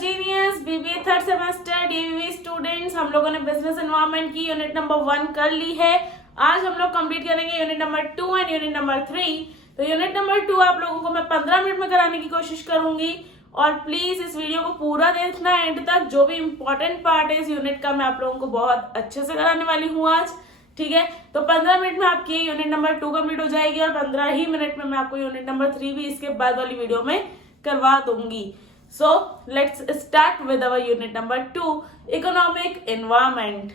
Genius BBA third semester DVV students, हम लोगों ने बिजनेस एनवायरनमेंट की यूनिट नंबर 1 कर ली है। आज हम लोग कंप्लीट करेंगे unit number 2 and unit number 3। तो यूनिट नंबर 2 आप लोगों को मैं 15 मिनट में कराने की कोशिश करूंगी और प्लीज इस वीडियो को पूरा देखना एंड तक। जो भी इंपॉर्टेंट पार्ट है इस यूनिट का मैं आप लोगों को बहुत अच्छे से कराने वाली हूँ आज, ठीक है। तो 15 मिनट में आपकी यूनिट नंबर 2 कंप्लीट हो जाएगी और 15 ही मिनट में मैं आपको यूनिट नंबर 3 भी इसके बाद वाली वीडियो में करवा दूंगी। So let's start with our unit number 2, economic environment.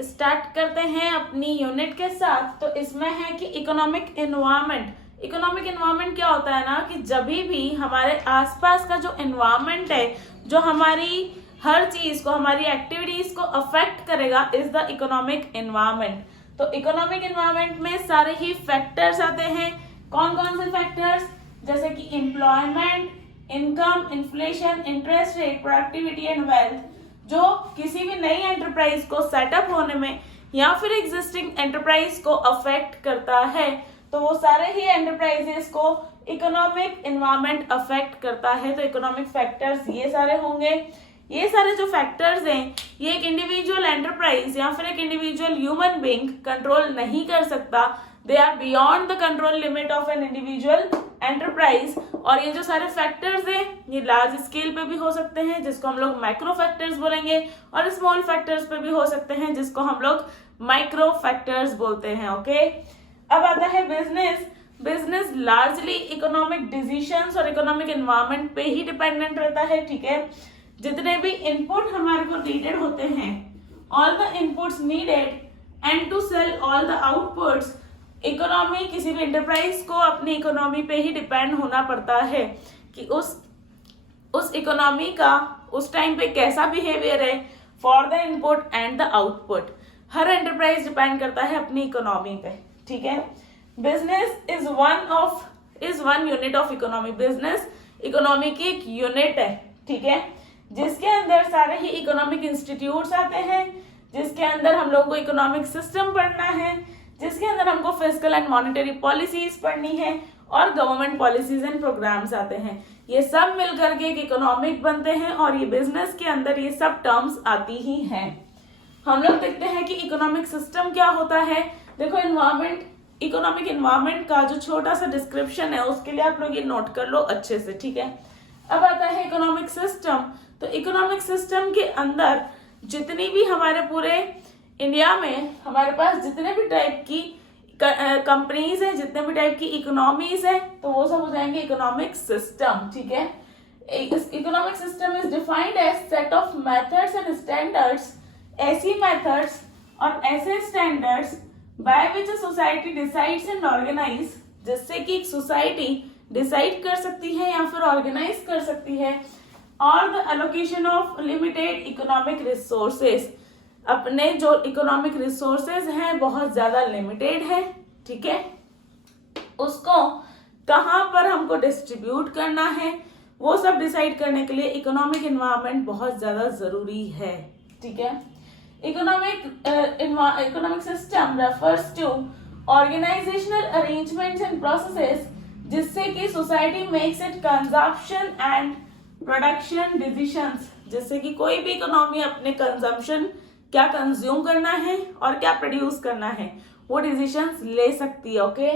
Start करते हैं अपनी यूनिट के साथ। तो इसमें है कि इकोनॉमिक एनवायरनमेंट। इकोनॉमिक एनवायरनमेंट क्या होता है ना कि जब भी हमारे आसपास का जो एनवायरनमेंट है, जो हमारी हर चीज को, हमारी एक्टिविटीज को अफेक्ट करेगा, इज द इकोनॉमिक एनवायरनमेंट। तो इकोनॉमिक एनवायरनमेंट में सारे ही फैक्टर्स आते हैं। कौन कौन से फैक्टर्स? जैसे कि employment, income, inflation, interest rate, productivity and wealth, जो किसी भी नई एंटरप्राइज को सेटअप होने में या फिर एग्जिस्टिंग एंटरप्राइज को अफेक्ट करता है। तो वो सारे ही एंटरप्राइजेस को इकोनॉमिक एनवायरनमेंट अफेक्ट करता है। तो इकोनॉमिक फैक्टर्स ये सारे होंगे। ये सारे जो फैक्टर्स हैं ये एक इंडिविजुअल एंटरप्राइज या फिर एक इंडिविजुअल ह्यूमन बीइंग कंट्रोल नहीं कर सकता। They are beyond the control limit of an individual enterprise. और ये जो सारे फैक्टर्स हैं ये लार्ज स्केल पे भी हो सकते हैं, जिसको हम लोग मैक्रो फैक्टर्स बोलेंगे, और स्मॉल फैक्टर्स पे भी हो सकते हैं, जिसको हम लोग माइक्रो फैक्टर्स बोलते हैं। ओके, अब आता है business. Business largely economic decisions और इकोनॉमिक एनवायरनमेंट पे ही डिपेंडेंट रहता है, ठीक है। जितने भी इनपुट हमारे को नीडेड होते हैं, all the inputs needed and to sell all the outputs, economy, किसी भी एंटरप्राइज को अपनी इकोनॉमी पे ही डिपेंड होना पड़ता है कि उस इकोनॉमी का उस टाइम पे कैसा बिहेवियर है for the input and the output. Her enterprise depend करता है अपनी इकोनॉमी पे, ठीक है। Business is one unit of economy. Business economy की एक यूनिट है, ठीक है, जिसके अंदर सारे ही इकोनॉमिक इंस्टीट्यूट्स आते हैं, जिसके अंदर हम लोग को इकोनॉमिक सिस्टम पढ़ना है, जिसके अंदर हमको फिस्कल एंड मॉनेटरी पॉलिसीज पढ़नी है और गवर्नमेंट पॉलिसीज एंड प्रोग्राम्स आते हैं। ये सब मिलकर के एक इकोनॉमिक बनते हैं और ये बिजनेस के अंदर ये सब टर्म्स आती ही हैं। हम लोग देखते हैं कि इकोनॉमिक सिस्टम क्या होता है। देखो, इकोनॉमिक एनवायरनमेंट का जो छोटा सा डिस्क्रिप्शन है उसके लिए आप लोग ये नोट कर लो अच्छे से, ठीक है। अब आता है इकोनॉमिक सिस्टम। तो इकोनॉमिक सिस्टम के अंदर जितनी भी हमारे पूरे इंडिया में हमारे पास जितने भी टाइप की कंपनीज है, जितने भी टाइप की इकोनॉमीज है, तो वो सब हो जाएंगे इकोनॉमिक सिस्टम, ठीक है। Economic system is defined as set of methods and standards, ऐसी मेथड्स और ऐसे standards by which a society decides and organise, जिससे कि एक सोसाइटी डिसाइड कर सकती है या फिर ऑर्गेनाइज कर सकती है, और the allocation of limited economic resources. अपने जो इकोनॉमिक रिसोर्सेज हैं बहुत ज्यादा लिमिटेड है, ठीक है, उसको कहाँ पर हमको डिस्ट्रीब्यूट करना है वो सब डिसाइड करने के लिए इकोनॉमिक एनवायरनमेंट बहुत ज्यादा जरूरी है, ठीक है। Economic system refers to organisational arrangements and processes जिससे कि society makes it consumption and production decisions, जिससे कि कोई भी इकोनॉमी अपने कंजम्पशन, क्या कंज्यूम करना है और क्या प्रोड्यूस करना है, वो डिसीजंस ले सकती है। ओके,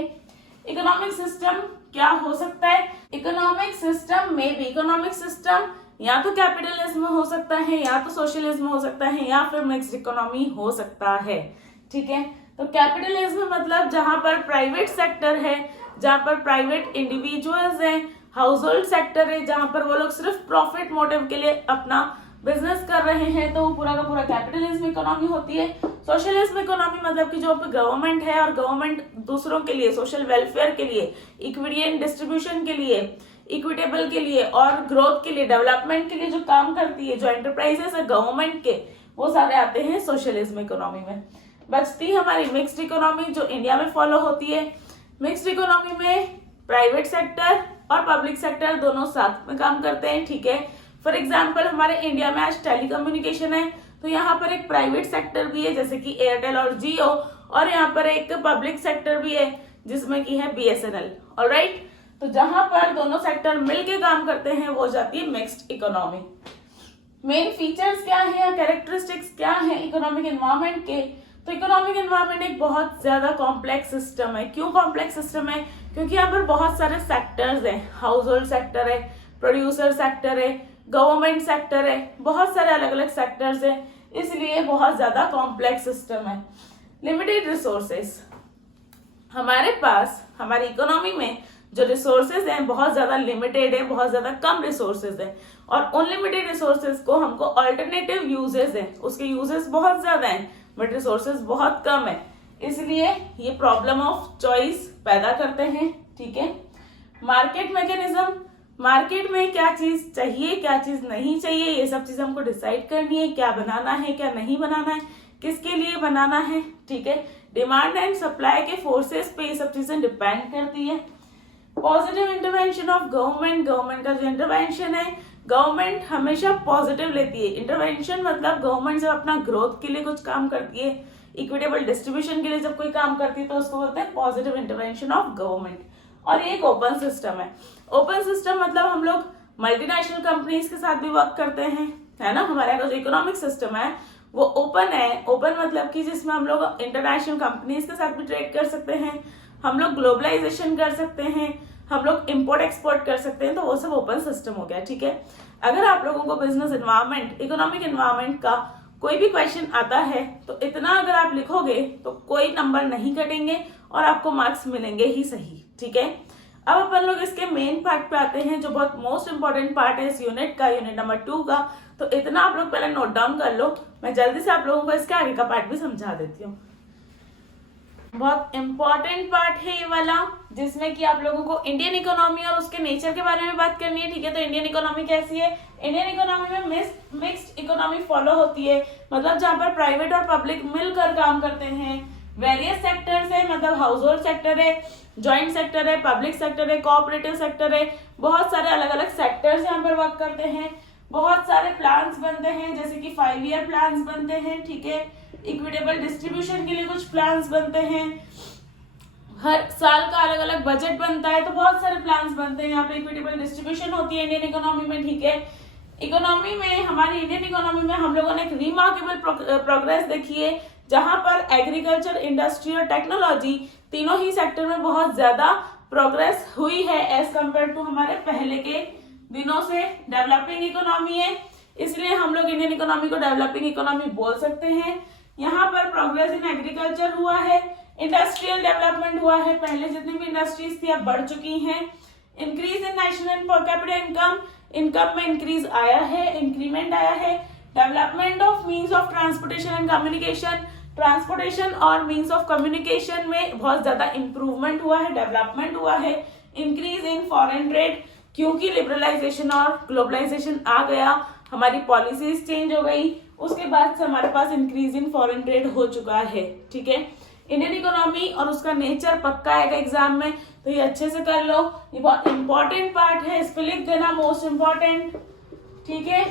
इकोनॉमिक सिस्टम क्या हो सकता है? इकोनॉमिक सिस्टम में भी इकोनॉमिक सिस्टम या तो कैपिटलिज्म हो सकता है, या तो सोशलिज्म हो सकता है, या फिर मिक्स्ड इकोनॉमी हो सकता है, ठीक है। तो कैपिटलिज्म मतलब जहां पर प्राइवेट सेक्टर है, जहां पर प्राइवेट इंडिविजुअल्स हैं, हाउस होल्ड सेक्टर है, जहां पर वो लोग सिर्फ प्रॉफिट मोटिव के लिए अपना बिजनेस कर रहे हैं, तो वो पूरा का पूरा कैपिटलिज्म इकोनॉमी होती है। सोशलिज्म इकोनॉमी मतलब कि जो गवर्नमेंट है और गवर्नमेंट दूसरों के लिए, सोशल वेलफेयर के लिए, इक्विटी एंड डिस्ट्रीब्यूशन के लिए, इक्विटेबल के लिए और ग्रोथ के लिए, डेवलपमेंट के लिए जो काम करती है, जो एंटरप्राइजेस है गवर्नमेंट के, वो सारे आते हैं सोशलिज्म इकोनॉमी में। बचती हमारी मिक्स्ड इकोनॉमी जो इंडिया में फॉलो होती है। मिक्स्ड इकोनॉमी में प्राइवेट सेक्टर और पब्लिक सेक्टर दोनों साथ में काम करते हैं, ठीक है। फॉर एग्जाम्पल हमारे इंडिया में आज टेलीकम्युनिकेशन है, तो यहाँ पर एक प्राइवेट सेक्टर भी है जैसे कि एयरटेल और जियो, और यहाँ पर एक पब्लिक सेक्टर भी है जिसमें की है BSNL, ऑलराइट। तो जहां पर दोनों सेक्टर मिलके काम करते हैं वो जाती है मिक्स्ड इकोनॉमी। मेन फीचर्स क्या है या कैरेक्टरिस्टिक्स क्या है इकोनॉमिक एनवायरनमेंट के। तो इकोनॉमिक एनवायरनमेंट एक बहुत ज्यादा कॉम्प्लेक्स सिस्टम है। क्यों कॉम्प्लेक्स सिस्टम है? क्योंकि यहाँ पर बहुत सारे सेक्टर्स हैं, हाउस होल्ड सेक्टर है, प्रोड्यूसर सेक्टर है, गवर्नमेंट सेक्टर है, बहुत सारे अलग अलग सेक्टर्स हैं, इसलिए बहुत ज्यादा कॉम्प्लेक्स सिस्टम है। लिमिटेड रिसोर्सेस, हमारे पास हमारी इकोनॉमी में जो रिसोर्सेज हैं बहुत ज्यादा लिमिटेड है, बहुत ज्यादा कम रिसोर्सेज है, और अनलिमिटेड रिसोर्सेज को हमको अल्टरनेटिव यूजेस है, उसके यूजेस बहुत ज्यादा हैं बट रिसोर्सेज बहुत कम है, इसलिए ये प्रॉब्लम ऑफ चॉइस पैदा करते हैं। ठीक है। मार्केट मैकेनिज्म, मार्केट में क्या चीज चाहिए क्या चीज नहीं चाहिए ये सब चीज हमको डिसाइड करनी है, क्या बनाना है क्या नहीं बनाना है, किसके लिए बनाना है। ठीक है। डिमांड एंड सप्लाई के फोर्सेस पे ये सब चीजें डिपेंड करती है। Positive intervention of government, government का जो इंटरवेंशन है गवर्नमेंट हमेशा पॉजिटिव लेती है। इंटरवेंशन मतलब गवर्नमेंट जब अपना ग्रोथ के लिए कुछ काम करती है, इक्विटेबल डिस्ट्रीब्यूशन के लिए जब कोई काम करती है तो उसको बोलते हैं पॉजिटिव इंटरवेंशन ऑफ गवर्नमेंट। और ये एक ओपन सिस्टम है। ओपन सिस्टम मतलब हम लोग मल्टीनेशनल कंपनीज के साथ भी वर्क करते हैं, है ना। हमारे जो इकोनॉमिक सिस्टम है वो ओपन है। ओपन मतलब कि जिसमें हम लोग इंटरनेशनल कंपनीज के साथ भी ट्रेड कर सकते हैं, हम लोग ग्लोबलाइजेशन कर सकते हैं, हम लोग इंपोर्ट एक्सपोर्ट कर सकते हैं, तो वो सब ओपन सिस्टम हो गया। ठीक है। अगर आप लोगों को बिजनेस एनवायरनमेंट, इकोनॉमिक एनवायरनमेंट का कोई भी क्वेश्चन आता है तो इतना अगर आप लिखोगे तो कोई नंबर नहीं कटेंगे और आपको मार्क्स मिलेंगे ही सही। ठीक है। अब अपन लोग इसके मेन पार्ट पे आते हैं जो बहुत मोस्ट इंपॉर्टेंट पार्ट है इस यूनिट का, यूनिट नंबर 2 का। तो इतना आप लोग पहले नोट डाउन कर लो, मैं जल्दी से आप लोगों को इसके आगे का पार्ट भी समझा देती हूँ। बहुत इंपॉर्टेंट पार्ट है ये वाला, जिसमें कि आप लोगों को इंडियन इकोनॉमी और उसके नेचर के बारे में बात करनी है। ठीक है। तो इंडियन इकोनॉमी कैसी है? इंडियन इकोनॉमी में मिक्स्ड इकोनॉमी फॉलो होती है, मतलब जहाँ पर प्राइवेट और पब्लिक मिलकर काम करते हैं। वेरियस सेक्टर्स है, मतलब हाउस होल्ड सेक्टर है, ज्वाइंट सेक्टर है, पब्लिक सेक्टर है, कोऑपरेटिव सेक्टर है, बहुत सारे अलग अलग सेक्टर्स यहाँ पर वर्क करते हैं। बहुत सारे प्लान्स बनते हैं, जैसे कि 5 ईयर प्लान्स बनते हैं। ठीक है। इक्विटेबल डिस्ट्रीब्यूशन के लिए कुछ प्लान्स बनते हैं, हर साल का अलग अलग बजट बनता है, तो बहुत सारे प्लान्स बनते हैं। यहाँ पे इक्विटेबल डिस्ट्रीब्यूशन होती है इंडियन इकोनॉमी में। ठीक है। इकोनॉमी में, हमारी इंडियन इकोनॉमी में हम लोगों ने एक रिमार्केबल प्रोग्रेस देखी है, जहां पर एग्रीकल्चर, इंडस्ट्री और टेक्नोलॉजी तीनों ही सेक्टर में बहुत ज्यादा प्रोग्रेस हुई है एज कम्पेयर टू हमारे पहले के दिनों से। डेवलपिंग इकोनॉमी है, इसलिए हम लोग इंडियन इकोनॉमी को डेवलपिंग इकोनॉमी बोल सकते हैं। यहाँ पर प्रोग्रेस इन एग्रीकल्चर हुआ है, इंडस्ट्रियल डेवलपमेंट हुआ है, पहले जितनी भी इंडस्ट्रीज थी अब बढ़ चुकी हैं। Increase in national per capita income, income में इंक्रीज आया है, इंक्रीमेंट आया है। Development of means of transportation and communication, transportation और मीन्स ऑफ कम्युनिकेशन में बहुत ज्यादा इंप्रूवमेंट हुआ है, डेवलपमेंट हुआ है। इंक्रीज इन फॉरेन ट्रेड, क्योंकि लिबरलाइजेशन और ग्लोबलाइजेशन आ गया, हमारी पॉलिसीज चेंज हो गई, उसके बाद से हमारे पास इंक्रीज इन फॉरेन ट्रेड हो चुका है। ठीक है। इंडियन इकोनॉमी और उसका नेचर पक्का आएगा एग्जाम में, तो ये अच्छे से कर लो, ये बहुत इंपॉर्टेंट पार्ट है, इस पे लिख देना मोस्ट इंपॉर्टेंट। ठीक है।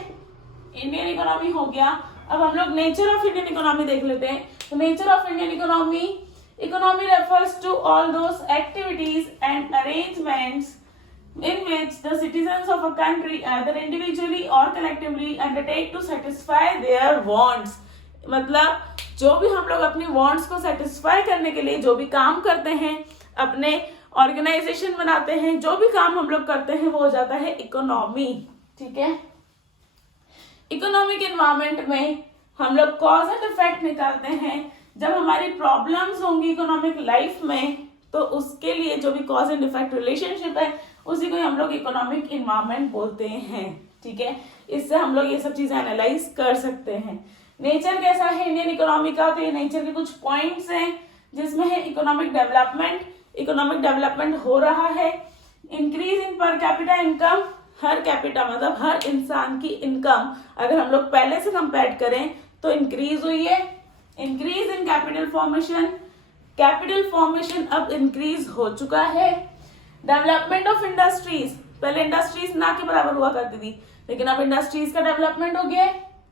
इंडियन इकोनॉमी हो गया। अब हम लोग नेचर ऑफ इंडियन इकोनॉमी देख लेते हैं। तो nature of Indian economy, economy refers to all those activities and arrangements in which the citizens of a country either individually or collectively undertake to satisfy their wants। मतलब जो भी हम लोग अपनी wants को satisfy करने के लिए जो भी काम करते हैं, अपने ऑर्गेनाइजेशन बनाते हैं, जो भी काम हम लोग करते हैं वो हो जाता है इकोनॉमी। ठीक है। इकोनॉमिक एनवायरनमेंट में हम लोग कॉज एंड इफेक्ट निकालते हैं। जब हमारी प्रॉब्लम्स होंगी इकोनॉमिक लाइफ में तो उसके लिए जो भी कॉज एंड इफेक्ट रिलेशनशिप है उसी को हम लोग इकोनॉमिक एनवायरनमेंट बोलते हैं। ठीक है। इससे हम लोग ये सब चीजें एनालाइज कर सकते हैं। नेचर कैसा है इंडियन इकोनॉमी का? तो ये नेचर के कुछ पॉइंट्स हैं, जिसमें है इकोनॉमिक डेवलपमेंट, इकोनॉमिक डेवलपमेंट हो रहा है। Increase in per capita income, her capita मतलब हर इंसान की इनकम अगर हम लोग पहले से कंपेयर करें तो इंक्रीज हुई है। Increase in capital formation, capital formation अब इंक्रीज हो चुका है। डेवलपमेंट ऑफ इंडस्ट्रीज, पहले इंडस्ट्रीज ना के बराबर हुआ करती थी लेकिन अब इंडस्ट्रीज का डेवलपमेंट हो गया।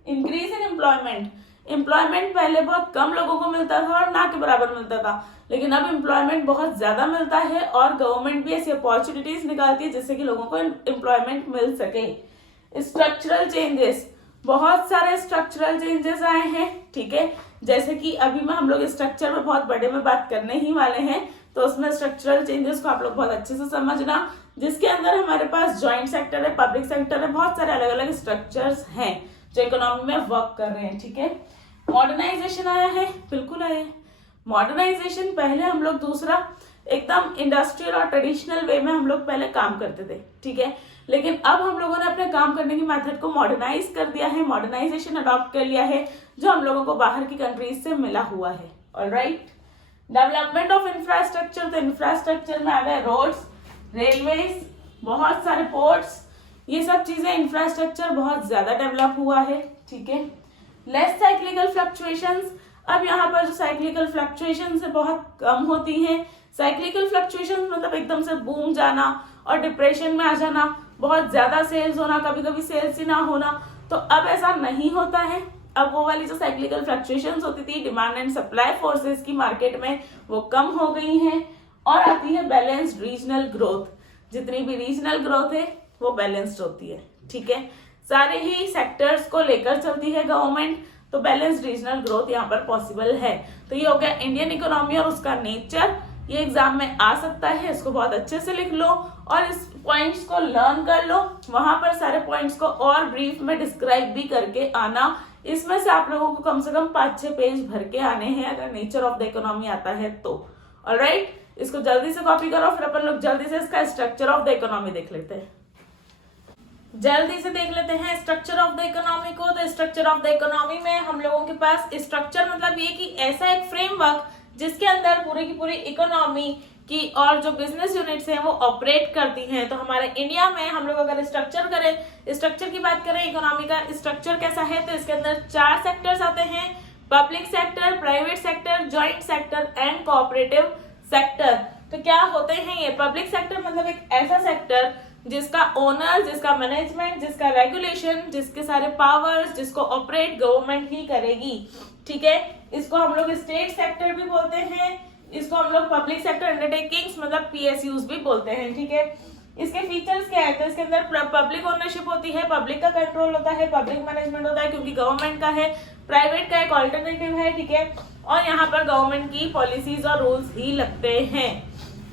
इंक्रीज इन एम्प्लॉयमेंट, एम्प्लॉयमेंट पहले बहुत कम लोगों को मिलता था और ना के बराबर मिलता था, लेकिन अब एम्प्लॉयमेंट बहुत ज्यादा मिलता है और गवर्नमेंट भी ऐसी अपॉर्चुनिटीज निकालती है जिससे कि लोगों को एम्प्लॉयमेंट मिल सके। स्ट्रक्चरल चेंजेस, बहुत सारे स्ट्रक्चरल चेंजेस आए हैं, ठीक है। जैसे कि अभी में हम लोग स्ट्रक्चर में बहुत बड़े में बात करने ही वाले हैं, तो उसमें स्ट्रक्चरल चेंजेस को आप लोग बहुत अच्छे से समझना, जिसके अंदर हमारे पास ज्वाइंट सेक्टर है, पब्लिक सेक्टर है, बहुत सारे अलग अलग स्ट्रक्चर्स हैं जो इकोनॉमी में वर्क कर रहे हैं, ठीक है। मॉडर्नाइजेशन आया है, बिल्कुल आया है। मॉडर्नाइजेशन पहले हम लोग दूसरा एकदम इंडस्ट्रियल और ट्रेडिशनल वे में हम लोग पहले काम करते थे, ठीक है। लेकिन अब हम लोगों ने अपने काम करने की मेथड को मॉडर्नाइज कर दिया है, मॉडर्नाइजेशन अडॉप्ट कर लिया है, जो हम लोगों को बाहर की कंट्रीज से मिला हुआ है। ऑलराइट, डेवलपमेंट ऑफ इंफ्रास्ट्रक्चर, तो इंफ्रास्ट्रक्चर में आ गए रोड्स, रेलवेज, बहुत सारे पोर्ट्स, ये सब चीजें इंफ्रास्ट्रक्चर बहुत ज्यादा डेवलप हुआ है, ठीक है। लेस साइक्लिकल फ्लक्चुएशंस, अब यहाँ पर जो साइक्लिकल फ्लक्चुएशंस है बहुत कम होती हैं। साइक्लिकल फ्लक्चुएशंस मतलब एकदम से बूम जाना और डिप्रेशन में आ जाना, बहुत ज्यादा सेल्स होना, कभी कभी सेल्स ही ना होना, तो अब ऐसा नहीं होता है। अब वो वाली जो साइक्लिकल फ्लक्चुएशंस होती थी डिमांड एंड सप्लाई फोर्सेस की मार्केट में, वो कम हो गई हैं और आती है बैलेंस्ड रीजनल ग्रोथ। जितनी भी रीजनल ग्रोथ है वो बैलेंस्ड होती है, ठीक है। सारे ही सेक्टर्स को लेकर चलती है गवर्नमेंट, तो बैलेंस्ड रीजनल ग्रोथ यहाँ पर पॉसिबल है। तो ये हो गया इंडियन इकोनॉमी और उसका नेचर, ये एग्जाम में आ सकता है, इसको बहुत अच्छे से लिख लो और इस पॉइंट्स को लर्न कर लो। वहां पर सारे पॉइंट्स को और ब्रीफ में डिस्क्राइब भी करके आना, इसमें से आप लोगों को कम से कम 5-6 पेज भर के आने हैं अगर नेचर ऑफ द इकोनॉमी आता है तो। ऑलराइट, इसको जल्दी से कॉपी करो, फिर अपन लोग जल्दी से इसका स्ट्रक्चर ऑफ द इकोनॉमी देख लेते हैं। जल्दी से देख लेते हैं स्ट्रक्चर ऑफ द इकोनॉमी को। तो स्ट्रक्चर ऑफ द इकोनॉमी में हम लोगों के पास स्ट्रक्चर मतलब ये कि ऐसा एक फ्रेमवर्क जिसके अंदर पूरी की पूरी इकोनॉमी की और जो बिजनेस यूनिट्स हैं वो ऑपरेट करती हैं। तो हमारे इंडिया में हम लोग अगर स्ट्रक्चर करें, स्ट्रक्चर की बात करें इकोनॉमी का स्ट्रक्चर कैसा है, तो इसके अंदर 4 सेक्टर्स आते हैं, public sector, private sector, joint sector and cooperative sector. तो क्या होते हैं ये? पब्लिक सेक्टर मतलब एक ऐसा सेक्टर जिसका ओनर, जिसका मैनेजमेंट, जिसका रेगुलेशन, जिसके सारे पावर्स, जिसको ऑपरेट गवर्नमेंट ही करेगी, ठीक है। इसको हम लोग स्टेट सेक्टर भी बोलते हैं, इसको हम लोग पब्लिक सेक्टर अंडरटेकिंग्स मतलब पीएसयूज भी बोलते हैं, ठीक है। इसके फीचर्स क्या है? तो इसके अंदर पब्लिक ओनरशिप होती है, पब्लिक का कंट्रोल होता है, पब्लिक मैनेजमेंट होता है क्योंकि गवर्नमेंट का है, प्राइवेट का एक ऑल्टरनेटिव है, ठीक है। और यहाँ पर गवर्नमेंट की पॉलिसीज और रूल्स ही लगते हैं।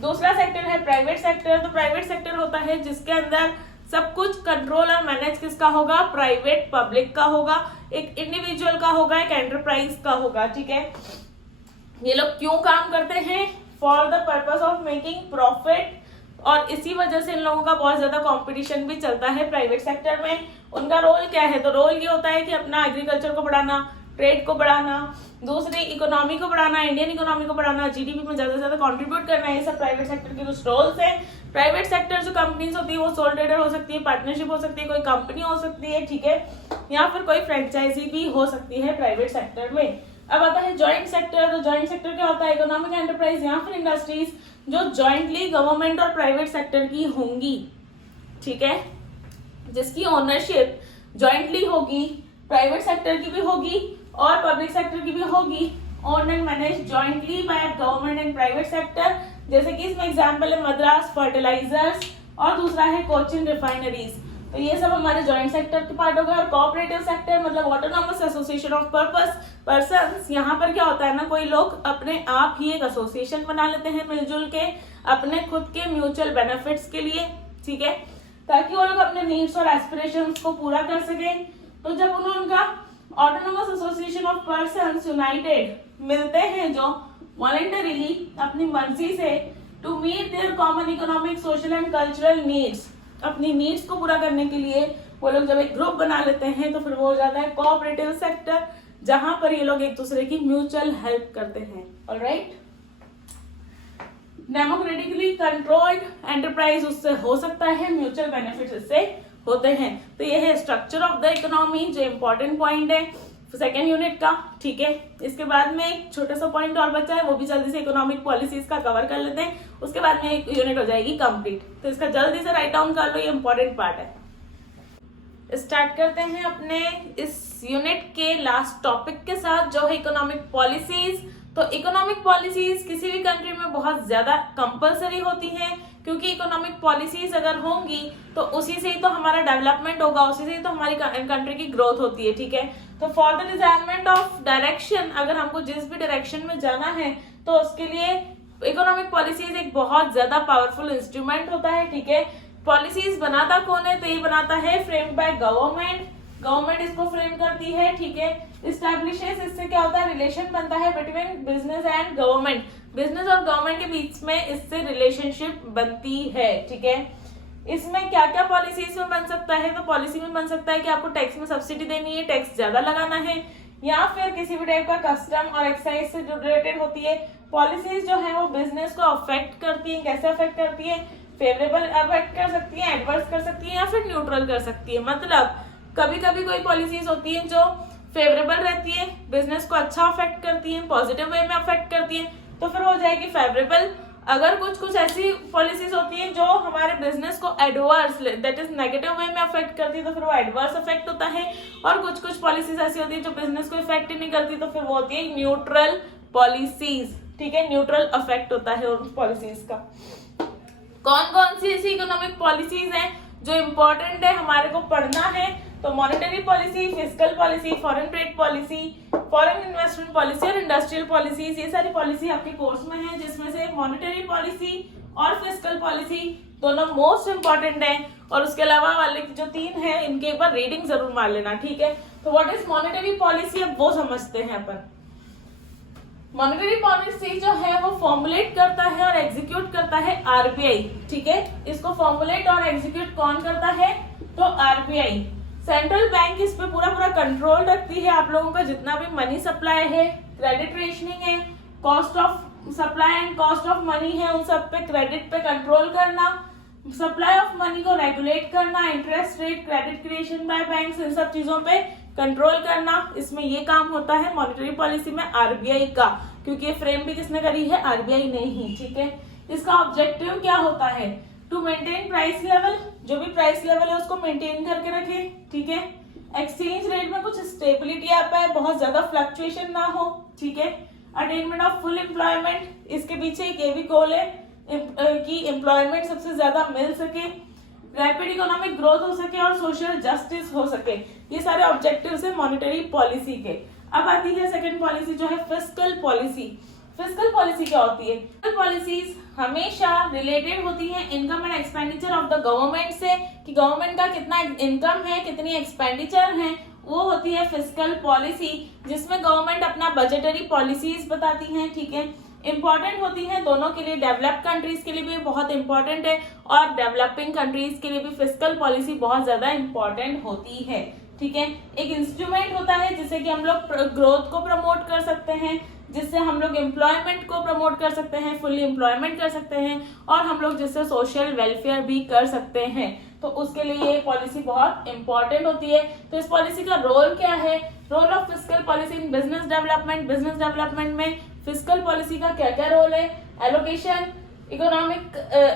दूसरा सेक्टर है प्राइवेट सेक्टर। तो प्राइवेट सेक्टर होता है जिसके अंदर सब कुछ कंट्रोल और मैनेज किसका होगा? प्राइवेट पब्लिक का होगा, एक इंडिविजुअल का होगा, एक एंटरप्राइज का होगा, ठीक है। ये लोग क्यों काम करते हैं? For the purpose of making profit, और इसी वजह से इन लोगों का बहुत ज्यादा कंपटीशन भी चलता है प्राइवेट सेक्टर में। उनका रोल क्या है? तो रोल ये होता है कि अपना एग्रीकल्चर को बढ़ाना, ट्रेड को बढ़ाना, दूसरी इकोनॉमी को बढ़ाना, इंडियन इकोनॉमी को बढ़ाना, जीडीपी में ज्यादा से ज्यादा कंट्रीब्यूट करना, ये सब प्राइवेट सेक्टर के कुछ रोल्स हैं। प्राइवेट सेक्टर जो कंपनीज होती है वो सोल ट्रेडर हो सकती है, पार्टनरशिप हो सकती है, कोई कंपनी हो सकती है, ठीक है, या फिर कोई फ्रेंचाइजी भी हो सकती है प्राइवेट सेक्टर में। अब आता है ज्वाइंट सेक्टर। तो ज्वाइंट सेक्टर क्या होता है? इकोनॉमिक एंटरप्राइज या फिर इंडस्ट्रीज जो ज्वाइंटली गवर्नमेंट और प्राइवेट सेक्टर की होंगी, ठीक है, जिसकी ओनरशिप ज्वाइंटली होगी, प्राइवेट सेक्टर की भी होगी और पब्लिक सेक्टर की भी होगी, owned and manage jointly by government and private sector. जैसे कि इसमें एग्जांपल है मद्रास फर्टिलाइजर्स और दूसरा है कोचिन रिफाइनरीज। तो ये सब हमारे ज्वाइंट सेक्टर के पार्ट हो गए। और कोऑपरेटिव सेक्टर मतलब ऑटोनॉमस एसोसिएशन ऑफ पर्सन्स। यहाँ पर क्या होता है ना, कोई लोग अपने आप ही एक एसोसिएशन बना लेते हैं मिलजुल के अपने खुद के म्यूचुअल बेनिफिट्स के लिए, ठीक है, ताकि वो लोग अपने नीड्स और एस्पिरेशंस को पूरा कर सकें। तो जब उनका autonomous association of persons united मिलते हैं जो वॉलंटरीली अपनी मर्जी से to meet their common economic, social and cultural needs, अपनी नीड्स को पूरा करने के लिए वो लोग जब एक ग्रुप बना लेते हैं तो फिर वो हो जाता है कोऑपरेटिव सेक्टर, जहां पर ये लोग एक दूसरे की म्यूचुअल हेल्प करते हैं। ऑलराइट, डेमोक्रेटिकली कंट्रोल्ड एंटरप्राइज उससे हो सकता है, म्यूचुअल बेनिफिट इससे होते हैं। तो ये है स्ट्रक्चर ऑफ द इकोनॉमी जो इंपॉर्टेंट पॉइंट है सेकेंड यूनिट का, ठीक है। इसके बाद में एक छोटा सा पॉइंट और बचा है, वो भी जल्दी से इकोनॉमिक पॉलिसीज का कवर कर लेते हैं, उसके बाद में एक यूनिट हो जाएगी कंप्लीट। तो इसका जल्दी से राइट डाउन कर लो, ये इंपॉर्टेंट पार्ट है। स्टार्ट करते हैं अपने इस यूनिट के लास्ट टॉपिक के साथ जो है इकोनॉमिक पॉलिसीज। तो इकोनॉमिक पॉलिसीज किसी भी कंट्री में बहुत ज्यादा कंपलसरी होती हैं क्योंकि इकोनॉमिक पॉलिसीज अगर होंगी तो उसी से ही तो हमारा डेवलपमेंट होगा, उसी से ही तो हमारी कंट्री की ग्रोथ होती है, ठीक है। तो फॉर द डिजाइनमेंट ऑफ डायरेक्शन, अगर हमको जिस भी डायरेक्शन में जाना है तो उसके लिए इकोनॉमिक पॉलिसीज एक बहुत ज्यादा पावरफुल इंस्ट्रूमेंट होता है, ठीक है। पॉलिसीज बनाता कौन है, तो ये बनाता है फ्रेम्ड बाय गवर्नमेंट, गवर्नमेंट इसको फ्रेम करती है, ठीक है। इस्टेब्लिशेस, इससे क्या होता है, रिलेशन बनता है between business and government, business और गवर्नमेंट के बीच में इससे रिलेशनशिप बनती है, ठीक है। इसमें क्या क्या पॉलिसीज में बन सकता है, तो पॉलिसी में बन सकता है कि आपको टैक्स में सब्सिडी देनी है, टैक्स ज्यादा लगाना है, या फिर किसी भी टाइप का कस्टम और एक्साइज से रिलेटेड होती है। पॉलिसीज जो है वो बिजनेस को अफेक्ट करती है, कैसे अफेक्ट करती है, फेवरेबल अफेक्ट कर सकती है, एडवर्स कर सकती है, या फिर न्यूट्रल कर सकती है। मतलब कभी कभी कोई पॉलिसीज होती है जो फेवरेबल रहती है, बिजनेस को अच्छा अफेक्ट करती है, पॉजिटिव वे में अफेक्ट करती है, तो फिर हो जाएगी फेवरेबल। अगर कुछ कुछ ऐसी पॉलिसीज होती हैं जो हमारे बिजनेस को adverse, that is negative way में अफेक्ट करती है, तो फिर वो एडवर्स अफेक्ट होता है। और कुछ कुछ पॉलिसीज ऐसी होती है जो बिजनेस को इफेक्ट ही नहीं करती, तो फिर वो होती है न्यूट्रल पॉलिसीज, ठीक है। न्यूट्रल अफेक्ट होता है उन पॉलिसीज का। कौन कौन सी ऐसी इकोनॉमिक पॉलिसीज हैं जो इम्पोर्टेंट है, हमारे को पढ़ना है, तो monetary policy, fiscal policy, foreign trade policy, foreign investment policy और इंडस्ट्रियल पॉलिसीज, ये सारी पॉलिसी आपके कोर्स में है, जिसमें से मॉनेटरी पॉलिसी और फिस्कल पॉलिसी दोनों मोस्ट इंपॉर्टेंट है, और उसके अलावा वाले जो 3 है इनके ऊपर रीडिंग जरूर मार लेना, ठीक है। तो व्हाट इज मॉनेटरी पॉलिसी, अब वो समझते हैं अपन। मॉनेटरी पॉलिसी जो है वो फॉर्मुलेट करता है और एग्जीक्यूट करता है आरबीआई, ठीक है। इसको फॉर्मुलेट और एग्जीक्यूट कौन करता है, तो आरबीआई। सेंट्रल बैंक इस पे पूरा पूरा कंट्रोल रखती है। आप लोगों का जितना भी मनी सप्लाई है, क्रेडिट रेशनिंग है, cost of supply and cost of money है, उन सब पे क्रेडिट पे कंट्रोल करना, सप्लाई ऑफ मनी को रेगुलेट करना, interest rate, credit creation by banks, इन सब चीजों पे कंट्रोल करना, इसमें ये काम होता है मॉनेटरी पॉलिसी में आरबीआई का, क्योंकि ये फ्रेम भी किसने करी है, आरबीआई ने ही, ठीक है। इसका ऑब्जेक्टिव क्या होता है, टू मेंटेन प्राइस लेवल, जो भी प्राइस लेवल है उसको मेंटेन करके रखे, ठीक है। एक्सचेंज रेट में कुछ स्टेबिलिटी आ पाए, बहुत ज्यादा फ्लक्चुएशन ना हो, ठीक है। अटेनमेंट ऑफ फुल एम्प्लॉयमेंट, इसके पीछे एक ये भी गोल है कि एम्प्लॉयमेंट सबसे ज्यादा मिल सके, रैपिड इकोनॉमिक ग्रोथ हो सके और सोशल जस्टिस हो सके, ये सारे ऑब्जेक्टिव्स है मॉनेटरी पॉलिसी के। अब आती है सेकंड पॉलिसी जो है फिस्कल पॉलिसी। फिस्कल पॉलिसी क्या होती है, फिस्कल पॉलिसीज हमेशा रिलेटेड होती हैं income and expenditure of the government से, कि गवर्नमेंट का कितना इनकम है, कितनी एक्सपेंडिचर है, वो होती है फिस्कल पॉलिसी, जिसमें गवर्नमेंट अपना बजटरी पॉलिसीज बताती है, ठीक है। इंपॉर्टेंट होती है दोनों के लिए, डेवलप्ड कंट्रीज के लिए भी बहुत इंपॉर्टेंट है और डेवलपिंग कंट्रीज के लिए भी फिस्कल पॉलिसी बहुत ज्यादा इंपॉर्टेंट होती है, ठीक है। एक इंस्ट्रूमेंट होता है जिससे कि हम लोग ग्रोथ को प्रमोट कर सकते हैं, जिससे हम लोग एम्प्लॉयमेंट को प्रमोट कर सकते हैं, फुल्ली एम्प्लॉयमेंट कर सकते हैं, और हम लोग जिससे सोशल वेलफेयर भी कर सकते हैं, तो उसके लिए ये पॉलिसी बहुत इंपॉर्टेंट होती है। तो इस पॉलिसी का रोल क्या है, role of fiscal policy in business development, business development में फिस्कल पॉलिसी का क्या क्या रोल है, एलोकेशन, इकोनॉमिक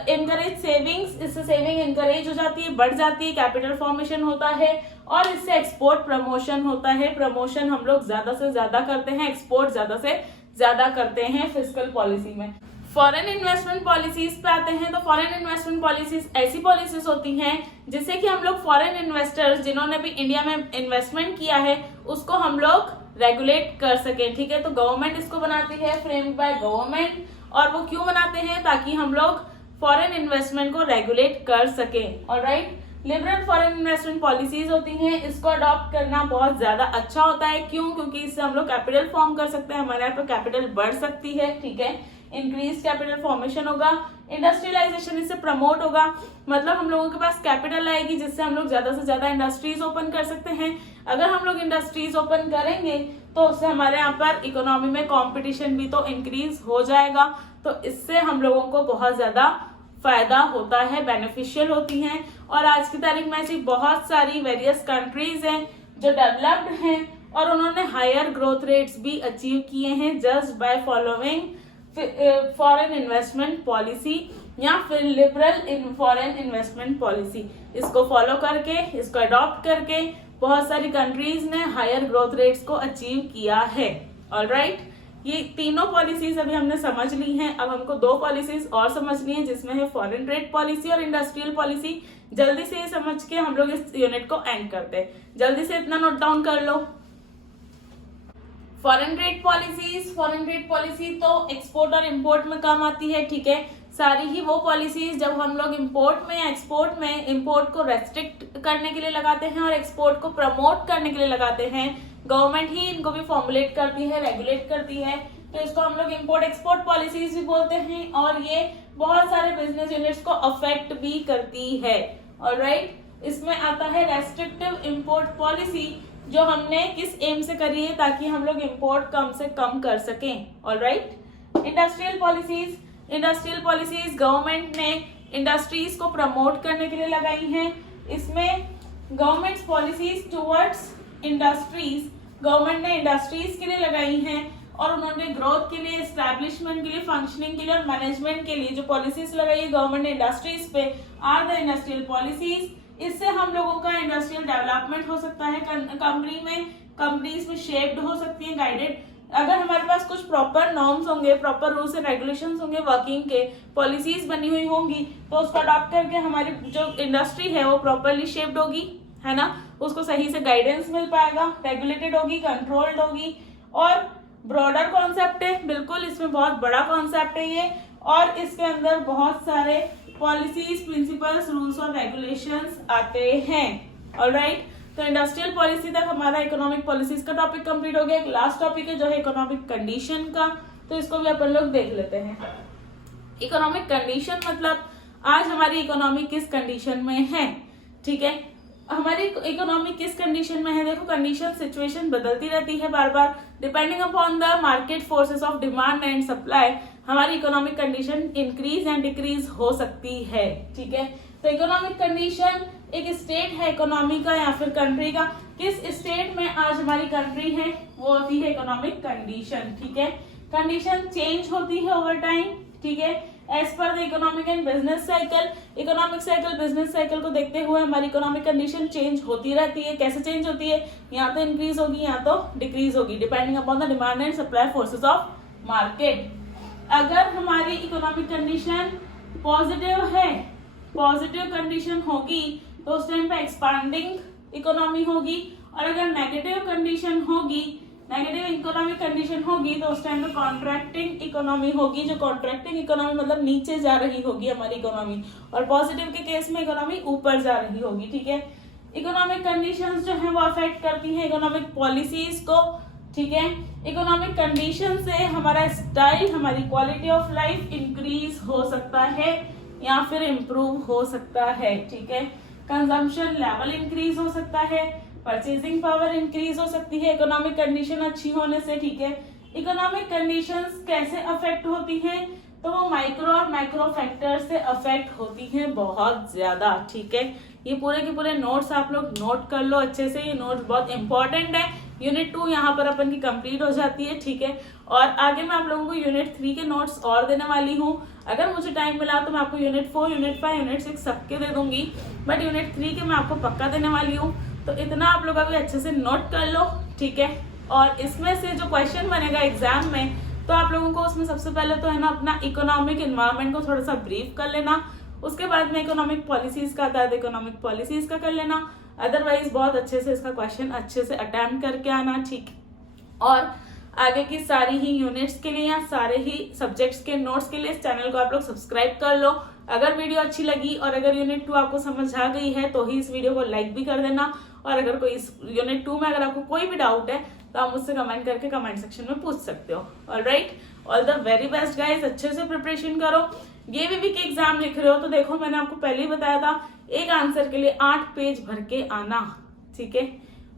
एनकरेज सेविंग्स, इससे सेविंग एनकरेज हो जाती है, बढ़ जाती है, कैपिटल फॉर्मेशन होता है, और इससे एक्सपोर्ट प्रमोशन होता है, प्रमोशन हम लोग ज्यादा से ज्यादा करते हैं, एक्सपोर्ट ज्यादा से ज्यादा करते हैं फिस्कल पॉलिसी में। फॉरेन इन्वेस्टमेंट पॉलिसीज पे आते हैं, तो फॉरेन इन्वेस्टमेंट पॉलिसीज ऐसी पॉलिसीज होती हैं जिससे कि हम लोग फॉरेन इन्वेस्टर्स जिन्होंने भी इंडिया में इन्वेस्टमेंट किया है उसको हम लोग रेगुलेट कर सके, ठीक है। तो गवर्नमेंट इसको बनाती है, फ्रेम्ड बाय गवर्नमेंट, और वो क्यों बनाते हैं, ताकि हम लोग फॉरेन इन्वेस्टमेंट को रेगुलेट कर सके, alright. Liberal foreign investment policies होती हैं, इसको अडॉप्ट करना बहुत ज्यादा अच्छा होता है, क्यों, क्योंकि इससे हम लोग कैपिटल फॉर्म कर सकते हैं, हमारे यहाँ पे कैपिटल बढ़ सकती है, ठीक है, इंक्रीज कैपिटल फॉर्मेशन होगा, इंडस्ट्रियलाइजेशन इससे प्रमोट होगा, मतलब हम लोगों के पास कैपिटल आएगी जिससे हम लोग ज्यादा से ज्यादा इंडस्ट्रीज ओपन कर सकते हैं। अगर हम लोग इंडस्ट्रीज ओपन करेंगे तो उससे हमारे यहाँ पर इकोनॉमी में कंपटीशन भी तो इंक्रीज हो जाएगा, तो इससे हम लोगों को बहुत ज्यादा फायदा होता है, बेनिफिशियल होती हैं। और आज की तारीख में ऐसी बहुत सारी वेरियस कंट्रीज हैं जो डेवलप्ड हैं और उन्होंने हायर ग्रोथ रेट्स भी अचीव किए हैं just by following foreign investment policy या फिर liberal in foreign investment policy. इसको फॉलो करके, इसको अडॉप्ट करके बहुत सारी कंट्रीज ने हायर ग्रोथ रेट्स को अचीव किया है, ऑलराइट। ये तीनों पॉलिसीज अभी हमने समझ ली हैं। अब हमको 2 पॉलिसीज और समझनी है, जिसमें है फॉरेन ट्रेड पॉलिसी और इंडस्ट्रियल पॉलिसी। जल्दी से ये समझ के हम लोग इस यूनिट को एंड करते हैं। जल्दी से इतना नोट डाउन कर लो। फॉरेन ट्रेड पॉलिसी तो एक्सपोर्ट और इंपोर्ट में काम आती है, ठीक है। सारी ही वो पॉलिसीज जब हम लोग इंपोर्ट में या एक्सपोर्ट में इंपोर्ट को रेस्ट्रिक्ट करने के लिए लगाते हैं और एक्सपोर्ट को प्रमोट करने के लिए लगाते हैं, गवर्नमेंट ही इनको भी फॉर्मुलेट करती है, रेगुलेट करती है, तो इसको हम लोग इंपोर्ट एक्सपोर्ट पॉलिसीज भी बोलते हैं। और ये बहुत सारे बिजनेस यूनिट्स को अफेक्ट भी करती है। ऑलराइट, इसमें आता है रेस्ट्रिक्टिव इंपोर्ट पॉलिसी, जो हमने किस एम से करी है, ताकि हम लोग इंपोर्ट कम से कम कर सकें। ऑलराइट, इंडस्ट्रियल पॉलिसीज गवर्नमेंट ने इंडस्ट्रीज को प्रमोट करने के लिए लगाई हैं। इसमें government policies towards industries, government ने इंडस्ट्रीज के लिए लगाई हैं और उन्होंने ग्रोथ के लिए, एस्टैब्लिशमेंट के लिए, फंक्शनिंग के लिए और मैनेजमेंट के लिए जो पॉलिसीज लगाई है गवर्नमेंट ने इंडस्ट्रीज पे, आर द इंडस्ट्रियल पॉलिसीज। इससे हम लोगों का इंडस्ट्रियल डेवलपमेंट हो सकता है, कंपनीज में शेप्ड हो सकती है, गाइडेड। अगर हमारे पास कुछ प्रॉपर नॉर्म्स होंगे, प्रॉपर रूल्स एंड रेगुलेशंस होंगे, वर्किंग के पॉलिसीज बनी हुई होंगी, तो उसको अडॉप्ट करके हमारी जो इंडस्ट्री है वो प्रॉपरली शेप्ड होगी, है ना। उसको सही से गाइडेंस मिल पाएगा, रेगुलेटेड होगी, कंट्रोल्ड होगी। और ब्रॉडर कॉन्सेप्ट है, बिल्कुल इसमें बहुत बड़ा कॉन्सेप्ट है ये, और इसके अंदर बहुत सारे पॉलिसीज, प्रिंसिपल्स, रूल्स और रेगुलेशंस आते हैं। ऑलराइट, तो इंडस्ट्रियल पॉलिसी तक हमारा इकोनॉमिक पॉलिसीज का टॉपिक कंप्लीट हो गया। एक लास्ट टॉपिक है जो है इकोनॉमिक कंडीशन का, तो इसको भी अपन लोग देख लेते हैं। इकोनॉमिक कंडीशन मतलब आज हमारी इकोनॉमी किस कंडीशन में है, ठीक है। हमारी इकोनॉमी किस कंडीशन में है, देखो कंडीशन, सिचुएशन बदलती रहती है बार बार, depending upon the market forces of demand and supply हमारी economic condition increase and decrease हो सकती है, ठीक है। तो इकोनॉमिक कंडीशन एक स्टेट है इकोनॉमी का या फिर कंट्री का, किस स्टेट में आज हमारी कंट्री है वो होती है इकोनॉमिक कंडीशन, ठीक है। कंडीशन चेंज होती है ओवर टाइम, ठीक है, as per the economic and business cycle. Economic cycle, business cycle को देखते हुए हमारी इकोनॉमिक कंडीशन चेंज होती रहती है। कैसे चेंज होती है, या तो इंक्रीज होगी या तो डिक्रीज होगी, depending upon the demand and supply forces of market. अगर हमारी इकोनॉमिक कंडीशन पॉजिटिव है, पॉजिटिव कंडीशन होगी तो उस टाइम पे एक्सपांडिंग इकोनॉमी होगी, और अगर नेगेटिव कंडीशन होगी, नेगेटिव इकोनॉमिक कंडीशन होगी तो उस टाइम पे कॉन्ट्रैक्टिंग इकोनॉमी होगी। जो कॉन्ट्रैक्टिंग इकोनॉमी मतलब नीचे जा रही होगी हमारी इकोनॉमी, और पॉजिटिव के केस में इकोनॉमी ऊपर जा रही होगी, ठीक है। इकोनॉमिक कंडीशंस जो है वो अफेक्ट करती हैं इकोनॉमिक पॉलिसीज को, ठीक है। इकोनॉमिक कंडीशन से हमारा स्टाइल, हमारी क्वालिटी ऑफ लाइफ इंक्रीज हो सकता है या फिर इम्प्रूव हो सकता है, ठीक है। कंजम्पशन लेवल इंक्रीज हो सकता है, परचेजिंग पावर इंक्रीज हो सकती है इकोनॉमिक कंडीशन अच्छी होने से, ठीक है। इकोनॉमिक कंडीशंस कैसे अफेक्ट होती हैं, तो वो माइक्रो और मैक्रो फैक्टर से अफेक्ट होती हैं बहुत ज्यादा, ठीक है। ये पूरे के पूरे नोट्स आप लोग नोट कर लो अच्छे से, ये नोट्स बहुत इंपॉर्टेंट है। यूनिट 2 यहाँ पर अपन की कंप्लीट हो जाती है, ठीक है। और आगे मैं आप लोगों को यूनिट 3 के नोट्स और देने वाली हूँ। अगर मुझे टाइम मिला तो मैं आपको यूनिट 4, यूनिट 5, यूनिट 6 सबके दे दूंगी, बट यूनिट 3 के मैं आपको पक्का देने वाली हूँ। तो इतना आप लोग अभी अच्छे से नोट कर लो, ठीक है। और इसमें से जो क्वेश्चन बनेगा एग्जाम में, तो आप लोगों को उसमें सबसे पहले तो है ना अपना इकोनॉमिक एनवायरनमेंट को थोड़ा सा ब्रीफ कर लेना, उसके बाद में इकोनॉमिक पॉलिसीज का आता है, इकोनॉमिक पॉलिसीज का कर लेना। अदरवाइज बहुत अच्छे से इसका क्वेश्चन अच्छे से अटेम्प्ट करके आना, ठीक। और आगे की सारी ही यूनिट्स के लिए या सारे ही सब्जेक्ट्स के नोट्स के लिए इस चैनल को आप लोग सब्सक्राइब कर लो। अगर वीडियो अच्छी लगी और अगर यूनिट 2 आपको समझ आ गई है तो ही इस वीडियो को लाइक भी कर देना, और अगर कोई इस यूनिट 2 में अगर आपको कोई भी डाउट है तो आप मुझसे कमेंट करके कमेंट सेक्शन में पूछ सकते हो। Alright, all the very best guys, अच्छे से प्रिपरेशन करो। ये भी के एग्जाम लिख रहे हो तो देखो मैंने आपको पहले ही बताया था, एक आंसर के लिए 8 पेज भर के आना, ठीक है।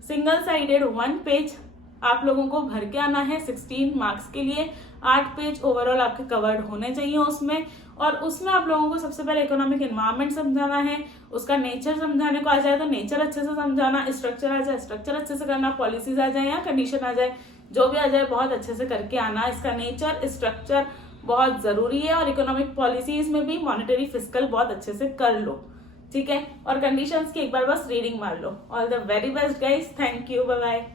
सिंगल साइडेड 1 पेज आप लोगों को भर के आना है 16 मार्क्स के लिए। 8 पेज ओवरऑल आपके कवर्ड होने चाहिए उसमें, और उसमें आप लोगों को सबसे पहले इकोनॉमिक एनवायरनमेंट समझाना है, उसका नेचर समझाने को आ जाए तो नेचर अच्छे से समझाना, स्ट्रक्चर आ जाए स्ट्रक्चर अच्छे से करना, पॉलिसीज आ जाए या कंडीशन आ जाए, जो भी आ जाए बहुत अच्छे से करके आना। इसका नेचर, स्ट्रक्चर बहुत जरूरी है, और इकोनॉमिक पॉलिसीज में भी मॉनेटरी फिस्कल बहुत अच्छे से कर लो, ठीक है। और कंडीशंस की एक बार बस रीडिंग मार लो। All the very best guys, thank you, bye bye.